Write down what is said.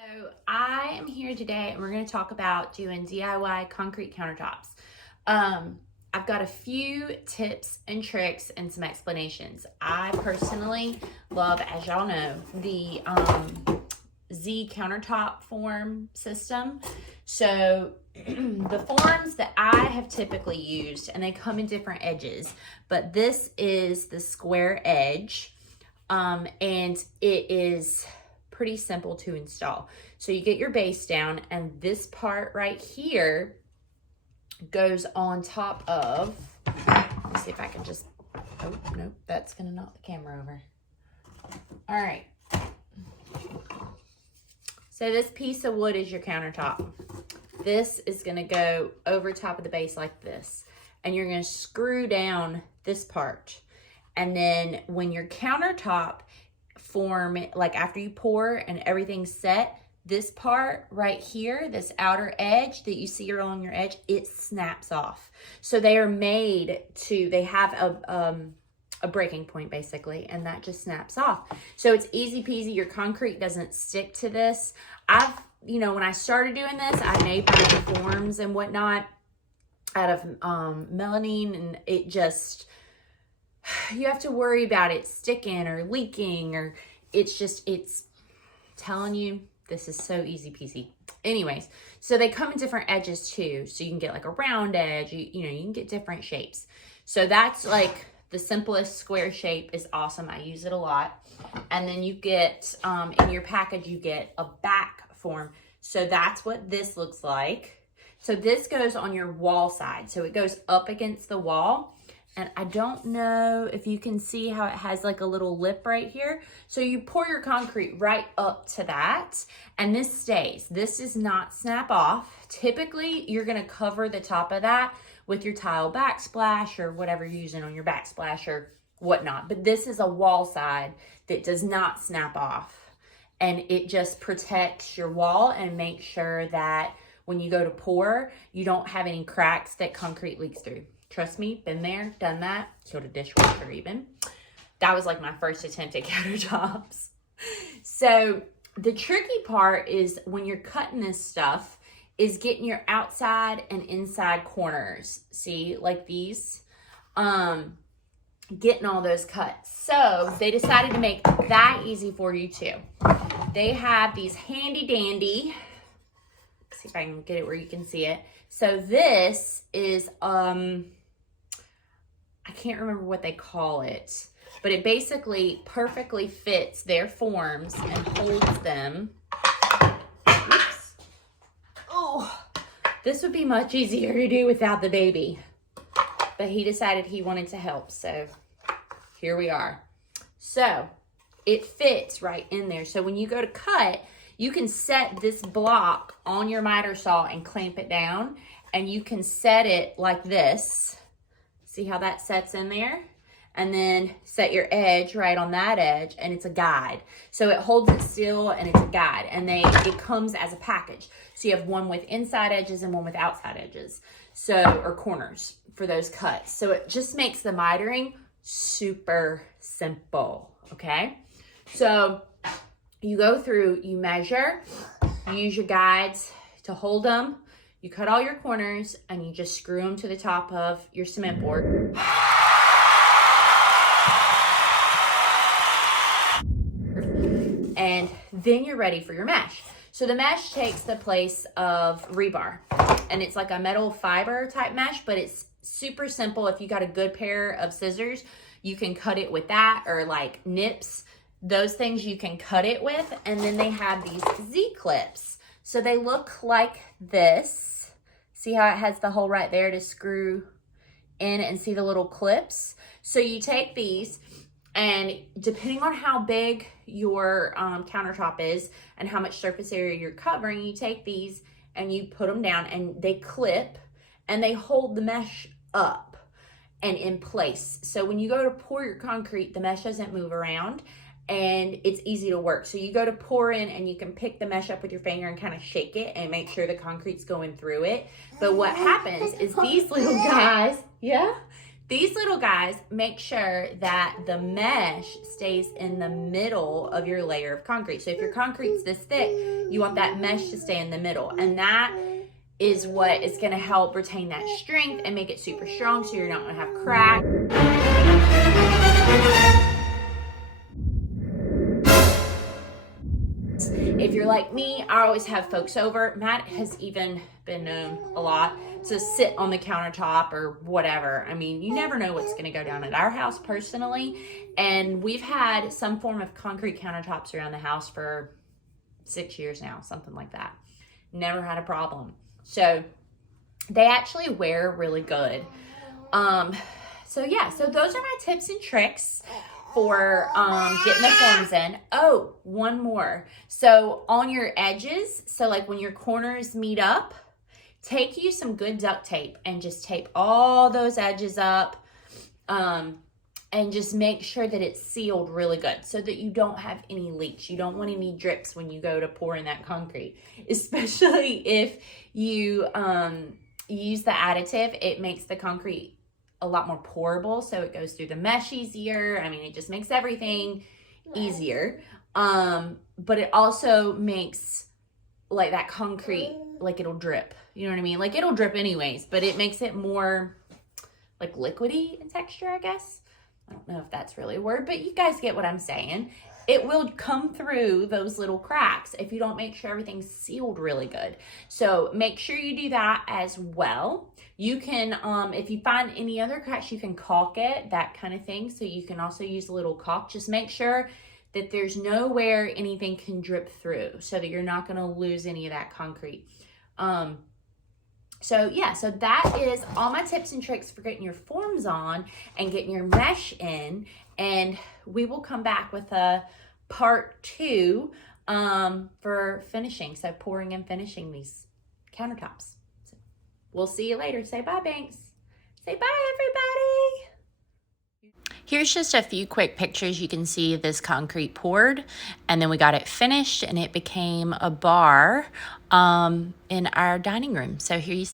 So I am here today and we're going to talk about doing DIY concrete countertops. I've got a few tips and tricks and some explanations. I personally love, as y'all know, the Z countertop form system. So the forms that I have typically used, and they come in different edges, but this is the square edge, and it is pretty simple to install. So you get your base down, and this part right here goes on top of, let's see if I can just, oh, nope, that's gonna knock the camera over. All right. So this piece of wood is your countertop. This is gonna go over top of the base like this, and you're gonna screw down this part. And then when your countertop form, like after you pour and everything's set, this part right here, this outer edge that you see along your edge, it snaps off. So they are made to, they have a breaking point basically, and that just snaps off. So it's easy peasy. Your concrete doesn't stick to this. When I started doing this, I made my forms and whatnot out of melamine, and it just, you have to worry about it sticking or leaking, or it's telling you, this is so easy peasy. Anyways, so they come in different edges too. So you can get like a round edge, you can get different shapes. So that's like the simplest square shape is awesome. I use it a lot. And then you get, in your package, you get a back form. So that's what this looks like. So this goes on your wall side. So it goes up against the wall. And I don't know if you can see how it has like a little lip right here. So you pour your concrete right up to that, and this stays. This does not snap off. Typically, you're gonna cover the top of that with your tile backsplash or whatever you're using on your backsplash or whatnot. But this is a wall side that does not snap off. And it just protects your wall and makes sure that when you go to pour, you don't have any cracks that concrete leaks through. Trust me, been there, done that, killed a dishwasher even. That was like my first attempt at countertops. So the tricky part is when you're cutting this stuff is getting your outside and inside corners. See, like these, getting all those cuts. So they decided to make that easy for you too. They have these handy dandy, let's see if I can get it where you can see it. So this is, I can't remember what they call it, but it basically perfectly fits their forms and holds them. Oops. Oh, this would be much easier to do without the baby, but he decided he wanted to help, so here we are. So it fits right in there. So when you go to cut, you can set this block on your miter saw and clamp it down, and you can set it like this. See how that sets in there? And then set your edge right on that edge, and it's a guide. So it holds it still and it's a guide, and it comes as a package. So you have one with inside edges and one with outside edges. So, or corners for those cuts. So it just makes the mitering super simple, okay? So you go through, you measure, you use your guides to hold them, you cut all your corners, and you just screw them to the top of your cement board. And then you're ready for your mesh. So the mesh takes the place of rebar, and it's like a metal fiber type mesh, but it's super simple. If you got a good pair of scissors, you can cut it with that, or like nips. Those things you can cut it with. And then they have these Z-clips. So they look like this. See how it has the hole right there to screw in, and see the little clips? So you take these, and depending on how big your countertop is and how much surface area you're covering, you take these and you put them down, and they clip and they hold the mesh up and in place. So when you go to pour your concrete, the mesh doesn't move around, and it's easy to work. So you go to pour in, and you can pick the mesh up with your finger and kind of shake it and make sure the concrete's going through it. But what happens is these little guys, These little guys, make sure that the mesh stays in the middle of your layer of concrete. So if your concrete's this thick, you want that mesh to stay in the middle. And that is what is gonna help retain that strength and make it super strong so you're not gonna have cracks. If you're like me, I always have folks over. Matt has even been known a lot to sit on the countertop or whatever. I mean, you never know what's gonna go down at our house personally. And we've had some form of concrete countertops around the house for 6 years now, something like that. Never had a problem. So they actually wear really good. So yeah, so those are my tips and tricks for getting the forms in. Oh, one more. So on your edges, so like when your corners meet up, take you some good duct tape and just tape all those edges up, and just make sure that it's sealed really good so that you don't have any leaks. You don't want any drips when you go to pour in that concrete, especially if you use the additive. It makes the concrete a lot more pourable, so it goes through the mesh easier. I mean, it just makes everything easier. But it also makes like that concrete, like it'll drip. You know what I mean? Like it'll drip anyways, but it makes it more like liquidy in texture, I guess. I don't know if that's really a word, but you guys get what I'm saying. It will come through those little cracks if you don't make sure everything's sealed really good. So make sure you do that as well. You can, if you find any other cracks, you can caulk it, that kind of thing. So you can also use a little caulk. Just make sure that there's nowhere anything can drip through so that you're not gonna lose any of that concrete. So yeah, so that is all my tips and tricks for getting your forms on and getting your mesh in. And we will come back with a part 2 for finishing. So pouring and finishing these countertops. So we'll see you later. Say bye, Banks. Say bye, everybody. Here's just a few quick pictures. You can see this concrete poured, and then we got it finished and it became a bar in our dining room. So here you